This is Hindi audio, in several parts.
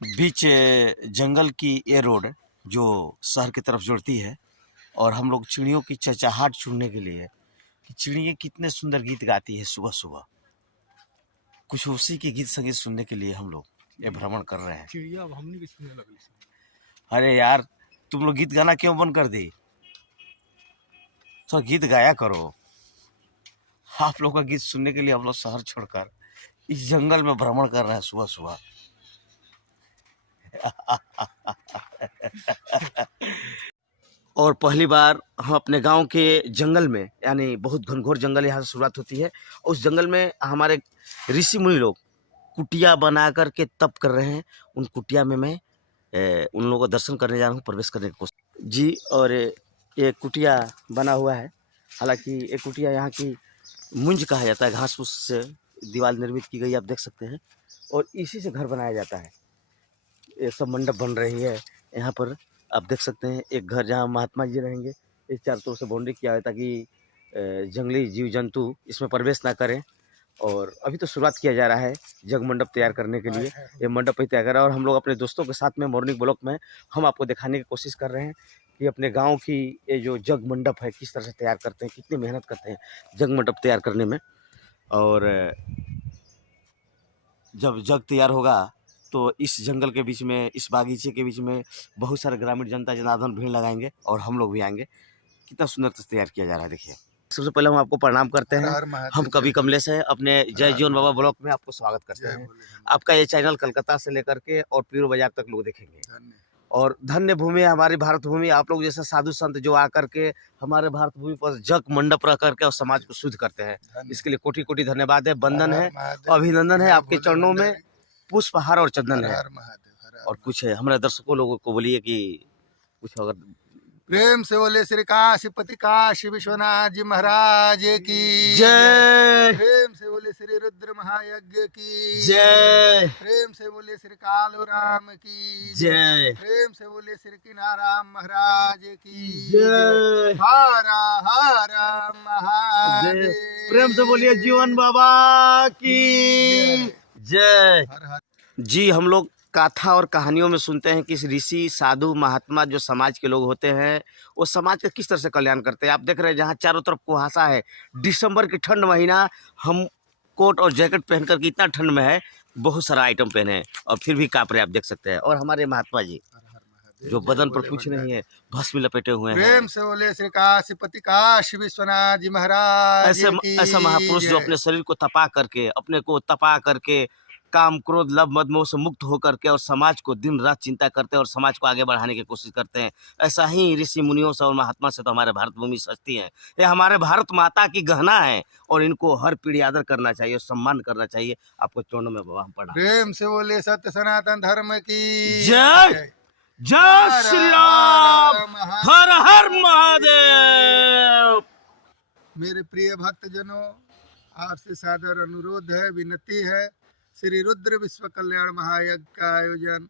बीच जंगल की ये रोड जो शहर की तरफ जुड़ती है और हम लोग चिड़ियों की चहचहाट सुनने के लिए कि चिड़ियाँ कितने सुंदर गीत गाती है सुबह सुबह, कुछ उसी के गीत संगीत सुनने के लिए हम लोग ये भ्रमण कर रहे हैं। चिड़िया अब हमने भी सुनने लगली। अरे यार, तुम लोग गीत गाना क्यों बंद कर दी? तो गीत गाया करो। आप लोग का गीत सुनने के लिए हम लोग शहर छोड़कर इस जंगल में भ्रमण कर रहे हैं सुबह सुबह। और पहली बार हम अपने गांव के जंगल में, यानी बहुत घनघोर जंगल यहाँ से शुरुआत होती है, उस जंगल में हमारे ऋषि मुनि लोग कुटिया बना करके तप कर रहे हैं। उन कुटिया में मैं उन लोगों का दर्शन करने जा रहा हूँ, प्रवेश करने की कोशिश जी। और ये कुटिया बना हुआ है, हालांकि ये कुटिया यहाँ की मुंज कहा जाता है, घास फूस से दीवार निर्मित की गई, आप देख सकते हैं। और इसी से घर बनाया जाता है। ये सब मंडप बन रही है यहाँ पर, आप देख सकते हैं। एक घर जहाँ महात्मा जी रहेंगे, इस चारों तरफ से बाउंड्री किया है ताकि जंगली जीव जंतु इसमें प्रवेश ना करें। और अभी तो शुरुआत किया जा रहा है जग मंडप तैयार करने के लिए। ये मंडप ही तैयार कर रहा है और हम लोग अपने दोस्तों के साथ में मॉर्निंग ब्लॉक में हम आपको दिखाने की कोशिश कर रहे हैं कि अपने गांव की ये जो जग मंडप है किस तरह से तैयार करते हैं, कितनी मेहनत करते हैं जग मंडप तैयार करने में। और जब जग तैयार होगा तो इस जंगल के बीच में, इस बागीचे के बीच में बहुत सारे ग्रामीण जनता जनार्दन भीड़ लगाएंगे और हम लोग भी आएंगे। कितना सुंदर से तैयार किया जा रहा है, देखिए। सबसे पहले हम आपको प्रणाम करते हैं। हम कवि कमलेश हैं, अपने जय जीवन बाबा ब्लॉग में आपको स्वागत करते हैं। आपका ये चैनल कलकत्ता से लेकर के और पीरो बाजार तक लोग देखेंगे। और धन्य भूमि है हमारी भारत भूमि। आप लोग जैसे साधु संत जो आकर के हमारे भारत भूमि पर जग मंडप रख करके और समाज को शुद्ध करते हैं, इसके लिए कोटि कोटि धन्यवाद है, वंदन है, अभिनंदन है। आपके चरणों में पुष्पहार और चंदन है। और कुछ है हमारे दर्शकों लोगों को बोलिए कि कुछ अगर प्रेम से बोले श्री काशीपति काशी विश्वनाथ जी महाराज की जय। प्रेम से बोले श्री रुद्र महायज्ञ की जय। प्रेम से बोले श्री कालू राम की जय। प्रेम से बोले श्री किनाराम महाराज की जय। हर हर महादेव। प्रेम से बोलिए जीवन बाबा की जय। जी, हम लोग कथा और कहानियों में सुनते हैं कि ऋषि साधु महात्मा जो समाज के लोग होते हैं वो समाज का किस तरह से कल्याण करते हैं। आप देख रहे हैं जहाँ चारों तरफ कुहासा है, दिसंबर की ठंड महीना, हम कोट और जैकेट पहन कर के इतना ठंड में है, बहुत सारा आइटम पहने हैं और फिर भी कांप रहे, आप देख सकते हैं। और हमारे महात्मा जी जो बदन पर कुछ नहीं है, भस्म लपेटे हुए हैं। प्रेम से बोले श्री काशीपति काशी विश्वनाथ जी महाराज की। ऐसा महापुरुष जो अपने शरीर को तपा करके, अपने को तपा करके, काम क्रोध लव मद मोह से मुक्त होकर के और समाज को दिन रात चिंता करते हैं और समाज को आगे बढ़ाने की कोशिश करते हैं। ऐसा ही ऋषि मुनियों से और महात्मा से तो हमारे भारत भूमि सजती है। ये हमारे भारत माता की गहना है और इनको हर पीढ़ी आदर करना चाहिए, सम्मान करना चाहिए। आपको चरणों में बाबा हम प्रणाम। प्रेम से बोले सत्य सनातन धर्म की जय। जय श्री राम, हर हर महादेव। मेरे प्रिय भक्तजनों, आपसे सादर अनुरोध है, विनती है। श्री रुद्र विश्व कल्याण महायज्ञ का आयोजन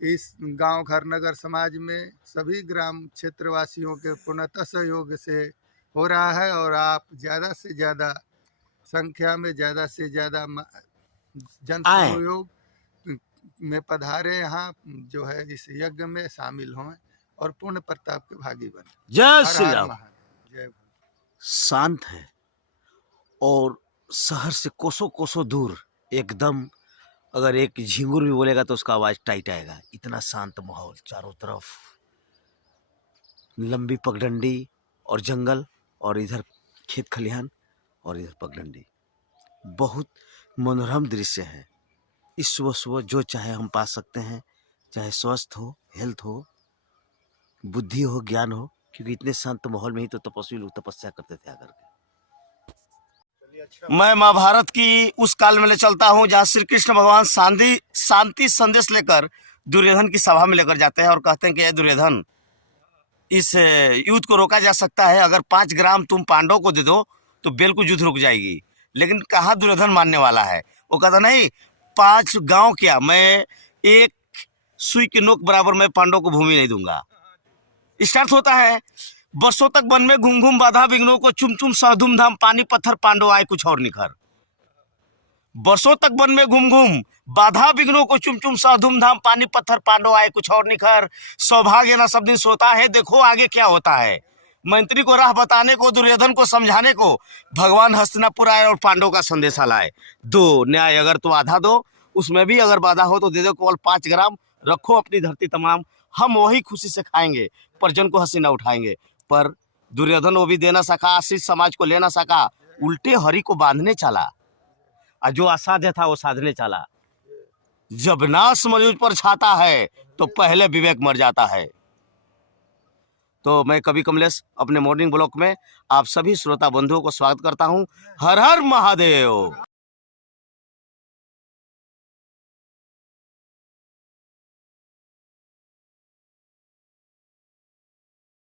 इस गांव खरनगर समाज में सभी ग्राम क्षेत्रवासियों के पूर्णतः सहयोग से हो रहा है और आप ज़्यादा से ज़्यादा संख्या में, ज़्यादा से ज़्यादा जन सहयोग में पधारे, यहाँ जो है इस यज्ञ में शामिल हों और पूर्ण प्रताप के भागी बने। जय श्री राम। जय। शांत है और शहर से कोसों कोसों दूर एकदम, अगर एक झिंगुर भी बोलेगा तो उसका आवाज टाइट आएगा। इतना शांत माहौल, चारों तरफ लंबी पगडंडी और जंगल और इधर खेत खलिहान और इधर पगडंडी, बहुत मनोरम दृश्य है। इस सुबह सुबह जो चाहे हम पा सकते हैं, चाहे स्वस्थ हो, हेल्थ हो, बुद्धि हो, ज्ञान हो, क्योंकि इतने शांत माहौल में ही तो तपस्वी लोग तपस्या करते थे आकर के। मैं महाभारत की उस काल में ले चलता हूँ जहाँ श्री कृष्ण भगवान शांति संदेश लेकर दुर्योधन की सभा में लेकर जाते हैं और कहते हैं कि दुर्योधन, इस युद्ध को रोका जा सकता है, अगर 5 ग्राम तुम पांडवों को दे दो तो बिल्कुल युद्ध रुक जाएगी। लेकिन कहाँ दुर्योधन मानने वाला है, वो कहता नहीं, 5 गांव क्या, मैं एक सुई के नोक बराबर मैं पांडवों को भूमि नहीं दूंगा। स्टार्ट होता है, वर्षों तक वन में घूम घूम बाधा विघ्नों को चुम चुम सह धूम धाम, पानी पत्थर पांडव आए कुछ और निखर। वर्षों तक वन में घूम घूम बाधा विघ्नों को चुम चुम सा धूमधाम पानी पत्थर पांडव आए कुछ और निखर सौभाग्य ना सब दिन सोता है देखो आगे क्या होता है। मंत्री को राह बताने को दुर्योधन को समझाने को भगवान हस्तिनापुर आए और पांडव का संदेशा लाए। दो न्याय अगर तो आधा दो, उसमें भी अगर बाधा हो तो दे दो केवल 5 ग्राम, रखो अपनी धरती तमाम, हम वही खुशी से खाएंगे परिजन को हंसी न उठाएंगे। पर दुर्योधन वो भी दे ना सका, आशीष समाज को ले ना सका, उल्टे हरि को बांधने चला और जो असाध्य था वो साधने चला। जब नाश मनुष्य पर छाता है तो पहले विवेक मर जाता है। तो मैं कवि कमलेश अपने मॉर्निंग ब्लॉक में आप सभी श्रोता बंधुओं को स्वागत करता हूं। हर हर महादेव।